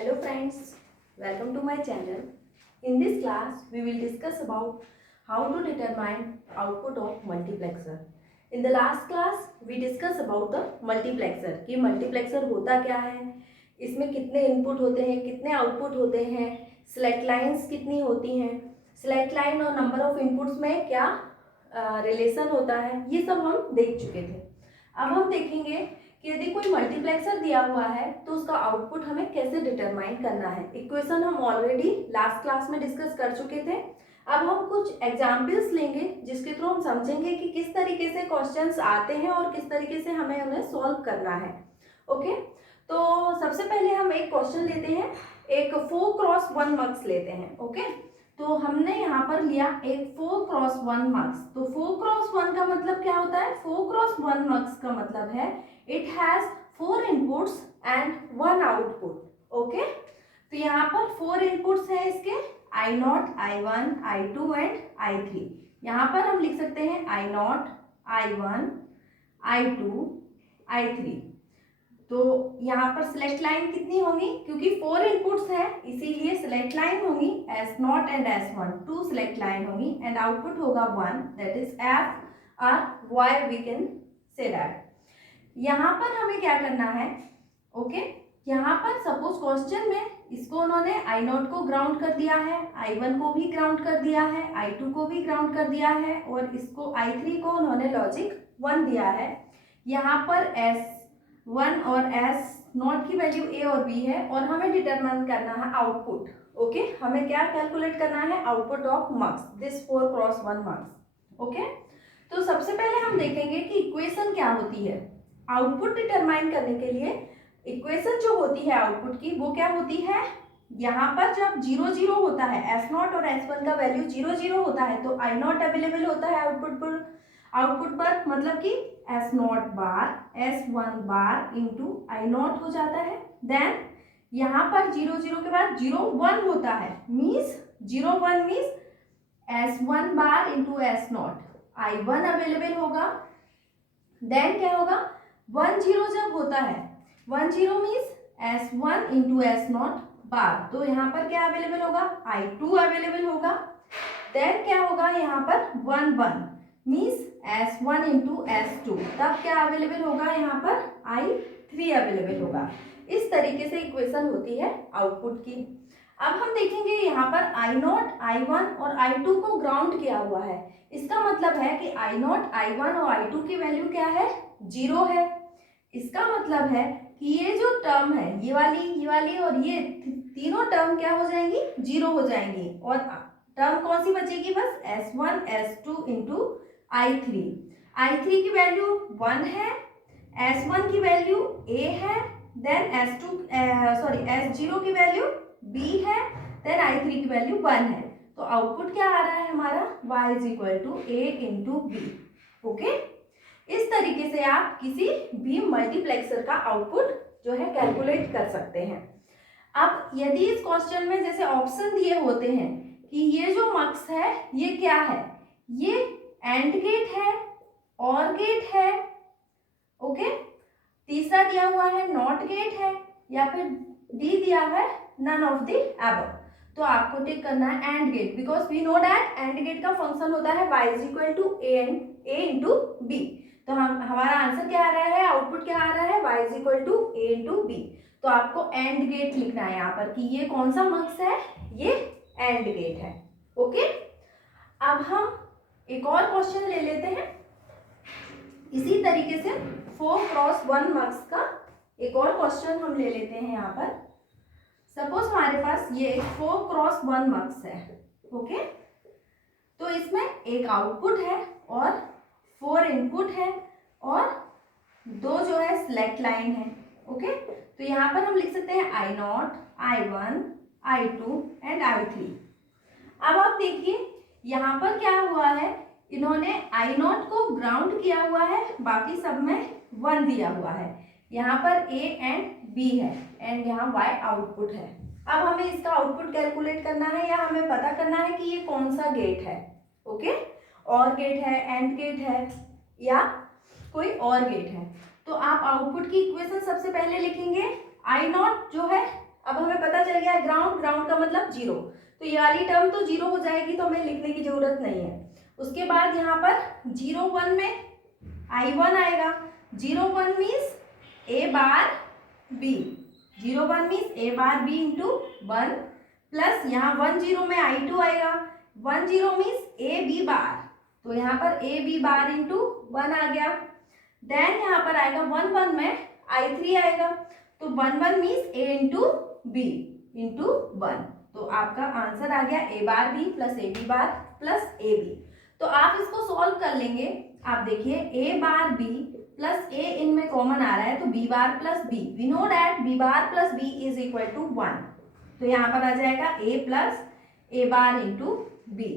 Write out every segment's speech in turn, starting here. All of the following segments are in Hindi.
Hello friends, welcome to my channel. In this class, we will discuss about how to determine output of multiplexer. In the last class, we discussed about the multiplexer कि multiplexer होता क्या है, इसमें कितने इनपुट होते हैं, कितने आउटपुट होते हैं, सिलेक्ट लाइन्स कितनी होती हैं, सिलेक्ट लाइन और नंबर ऑफ इनपुट्स में क्या रिलेशन होता है, ये सब हम देख चुके थे. अब हम देखेंगे कि यदि कोई मल्टीप्लेक्सर दिया हुआ है तो उसका आउटपुट हमें कैसे डिटरमाइन करना है. इक्वेशन हम ऑलरेडी लास्ट क्लास में डिस्कस कर चुके थे. अब हम कुछ एग्जाम्पल्स लेंगे जिसके थ्रू हम समझेंगे कि किस तरीके से क्वेश्चंस आते हैं और किस तरीके से हमें उन्हें सॉल्व करना है. ओके, तो सबसे पहले हम एक क्वेश्चन लेते हैं, एक 4x1 मक्स लेते हैं. ओके, तो हमने यहाँ पर लिया एक 4x1 मक्स. तो 4x1 का मतलब क्या होता है? 4x1 मक्स का मतलब है it has 4 inputs and 1 output. Okay, तो यहाँ पर 4 इनपुट्स है इसके, I0, I1, I2 and I3. यहाँ पर हम लिख सकते हैं I0, I1, I2, I3. तो यहाँ पर सिलेक्ट लाइन कितनी होंगी? क्योंकि 4 इनपुट्स है इसीलिए सिलेक्ट लाइन होंगी S0 and S1, 2 select line होंगी एंड आउटपुट होगा 1, दैट इज F और Y we can say that. यहाँ पर हमें क्या करना है? ओके, यहाँ पर सपोज क्वेश्चन में इसको उन्होंने I0 को ग्राउंड कर दिया है, I1 को भी ग्राउंड कर दिया है, I2 को भी ग्राउंड कर दिया है और इसको I3 को उन्होंने लॉजिक 1 दिया है. यहाँ पर S1 और S0 की वैल्यू A और B है और हमें डिटरमाइन करना है आउटपुट. ओके, हमें क्या कैलकुलेट करना है? Output of mux, this 4x1 mux. Okay, तो सबसे पहले हम देखेंगे कि इक्वेशन क्या होती है. आउटपुट डिटरमाइन करने के लिए इक्वेशन जो होती है आउटपुट की वो क्या होती है? यहाँ पर जब 0 0 होता है, S0 और S1 का वैल्यू 0 0 होता है तो I0 अवेलेबल होता है आउटपुट पर मतलब कि S0 बार S1 बार इंटू I0 हो जाता है. देन यहाँ पर 0 0 के बाद 0 1 होता है, means 0 1 means S1 bar into S0 I1 available होगा. देन क्या होगा? 1 0 जब होता है, 1 0 मीन्स S1 इंटू S0 बार, तो यहाँ पर क्या अवेलेबल होगा? I2 अवेलेबल होगा. देन क्या होगा? यहाँ पर 1 1 मीन्स S1 इंटू S2, तब क्या अवेलेबल होगा? यहाँ पर I3 अवेलेबल होगा. इस तरीके से इक्वेशन होती है आउटपुट की. अब हम देखेंगे यहाँ पर I0, I1 और I2 को ग्राउंड किया हुआ है. इसका मतलब है कि I0, I1 और I2 की वैल्यू क्या है? 0 है. इसका मतलब है कि ये जो टर्म है, ये वाली और ये तीनों टर्म क्या हो जाएंगी? 0 हो जाएंगी और टर्म कौन सी बचेगी? बस S1 S2 into I3. I3 की वैल्यू 1 है, S1 की वैल्यू A है, देन S0 की वैल्यू B है, देन I3 की वैल्यू 1 है. तो आउटपुट क्या आ रहा है हमारा? Y is equal to A into B. Okay, इस तरीके से आप किसी भी मल्टीप्लेक्सर का आउटपुट जो है कैलकुलेट कर सकते हैं. अब यदि इस क्वेश्चन में जैसे ऑप्शन दिए होते हैं कि ये जो मक्स है ये क्या है? ये एंड गेट है, और गेट है. ओके, तीसरा दिया हुआ है नॉट गेट है, या फिर डी दिया है नन ऑफ द अबव. तो आपको टिक करना है and gate, because we know that and gate का फंक्शन होता है y is equal to a into B. तो हमारा आंसर क्या आ रहा है? आउटपुट क्या आ रहा है? y is equal to a into B. तो आपको एंड गेट लिखना है यहाँ पर कि ये कौन सा मक्स है? ये एंड गेट है. ओके, अब हम एक और क्वेश्चन ले लेते हैं. इसी तरीके से 4x1 मक्स का एक और क्वेश्चन हम ले लेते हैं. यहाँ पर सपोज हमारे पास ये 4x1 मक्स है. ओके, तो इसमें एक आउटपुट है और 4 इनपुट है और 2 जो है सिलेक्ट लाइन है. ओके, तो यहाँ पर हम लिख सकते हैं I0, I1, I2 and I3. अब आप देखिए यहाँ पर क्या हुआ है, इन्होंने I0 को ग्राउंड किया हुआ है, बाकी सब में 1 दिया हुआ है. यहाँ पर A एंड B है एंड यहाँ Y आउटपुट है. अब हमें इसका आउटपुट कैलकुलेट करना है या हमें पता करना है कि ये कौन सा गेट है. ओके, और गेट है, एंड गेट है या कोई और गेट है. तो आप आउटपुट की इक्वेशन सबसे पहले लिखेंगे I0 जो है, अब हमें पता ग्राउंड का मतलब 0, तो ये वाली टर्म तो 0 हो जाएगी, तो हमें लिखने की जरूरत नहीं है। उसके बाद यहाँ पर 0 1 में I1 आएगा। 0 1 means A bar B, 0 1 means A bar B into 1, plus यहाँ 1 0 में I2 आएगा। 1 0 मीन्स A B बार, तो यहाँ पर A B बार इंटू 1 आ गया। देन यहाँ पर आएगा 1 1 में I3 आएगा, तो 1 1 means A into B into 1, तो आपका आंसर आ गया A bar B plus A B bar plus A B। तो आप इसको सॉल्व कर लेंगे। आप देखिए A bar B plus A इनमें कॉमन आ रहा है, तो B bar plus B, we know that B bar plus B is equal to 1, तो यहाँ पर आ जाएगा A plus A bar into B,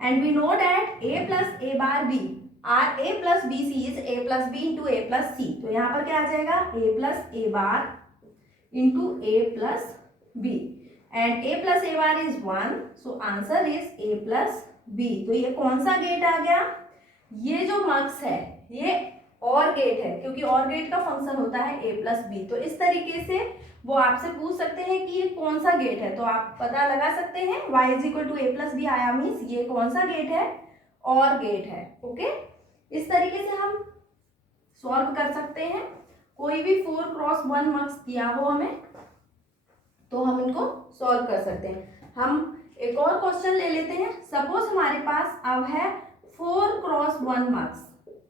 and we know that A plus A bar B or A plus B C is A plus B into A plus C, तो यहाँ पर क्या आ जाएगा A plus A bar into A plus B, and A plus A bar is 1, so answer is A plus B। तो ये कौन सा गेट आ गया, ये जो मक्स है ये और गेट है, क्योंकि और गेट का फंक्शन होता है A प्लस B। तो इस तरीके से वो आपसे पूछ सकते हैं कि ये कौन सा गेट है, तो आप पता लगा सकते हैं y is equal to A plus B आया मीन्स ये कौन सा गेट है, और गेट है। ओके, इस तरीके से हम सॉल्व कर सकते हैं। कोई भी 4x1 मार्क्स दिया हो हमें, तो हम इनको सॉल्व कर सकते हैं। हम एक और क्वेश्चन ले लेते हैं। सपोज हमारे पास अब है 4x1 marks,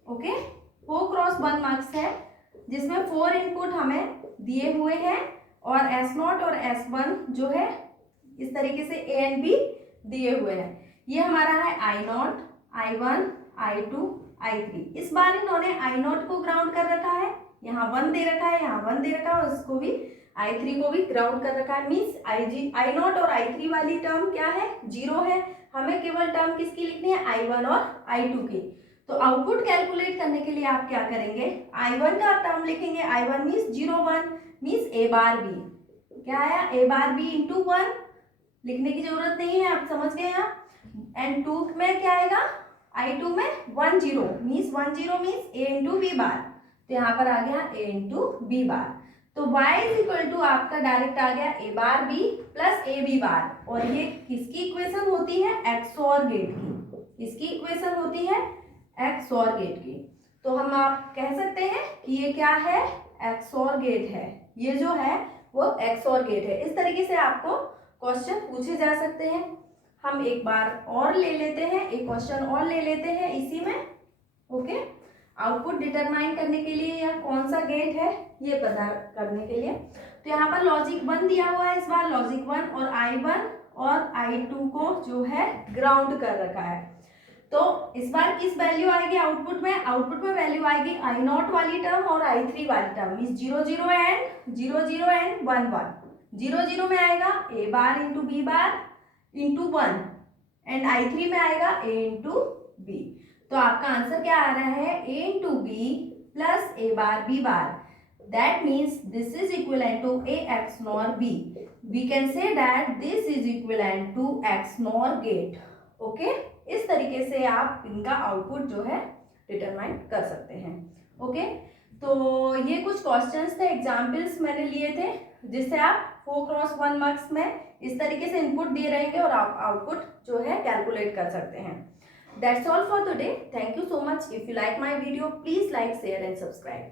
okay, 4x1 marks है जिसमें 4 इनपुट हमें दिए हुए हैं और S0 और S1 जो है इस तरीके से A एंड B दिए हुए हैं। ये हमारा है I0, I1, I2, I3। इस बार इन्होंने I0 को ग्राउंड कर रखा है, यहाँ 1 दे रखा है, यहाँ 1 दे रखा है, और इसको भी I3 को भी ग्राउंड कर रखा है। मीन्स I0 और I3 वाली टर्म क्या है, 0 है। हमें केवल टर्म किसकी लिखनी है, I1 और I2 की। तो आउटपुट कैलकुलेट करने के लिए आप क्या करेंगे, I1 का टर्म लिखेंगे। I1 means 0 1 means A bar B, क्या आया A बार B इंटू 1, लिखने की जरूरत नहीं है, आप समझ गए आप। एंड 2 में क्या आएगा, I2 में 1 0 means 1 0 means A into B बार, तो यहाँ पर आ गया A इंटू B बार। तो y इज इक्वल टू आपका डायरेक्ट आ गया A bar B plus A B बार, और ये किसकी इक्वेशन होती है, XOR गेट की। इसकी इक्वेशन होती है XOR गेट की। तो हम आप कह सकते हैं कि ये क्या है, XOR गेट है। ये जो है वो XOR गेट है। इस तरीके से आपको क्वेश्चन पूछे जा सकते हैं। हम एक बार और ले लेते हैं, एक क्वेश्चन और ले लेते हैं इसी में। ओके, आउटपुट डिटरमाइन करने के लिए या कौन सा गेट है ये पता करने के लिए। तो यहाँ पर लॉजिक 1 दिया हुआ है, इस बार लॉजिक 1 और I1 और I2 को जो है ग्राउंड कर रखा है। तो इस बार किस वैल्यू आएगी आउटपुट में, आउटपुट में वैल्यू आएगी I0 वाली टर्म और I3 वाली टर्म, मीन्स 0 0 एंड 1 1। 0 0 में आएगा A bar into B bar into 1, and I3 में आएगा A इंटू B। तो आपका आंसर क्या आ रहा है, A into B plus A bar B bar. That means this is equivalent to A XNOR B. We can say that this is equivalent to XNOR gate. Okay? इस तरीके से आप इनका आउटपुट जो है डिटरमाइन कर सकते हैं। ओके, तो ये कुछ क्वेश्चंस थे, एग्जाम्पल्स मैंने लिए थे, जिससे आप 4x1 मार्क्स में इस तरीके से इनपुट दिए रहेंगे और आप आउटपुट जो है कैलकुलेट कर सकते हैं। That's all for today. Thank you so much. If you like my video, please like, share and subscribe.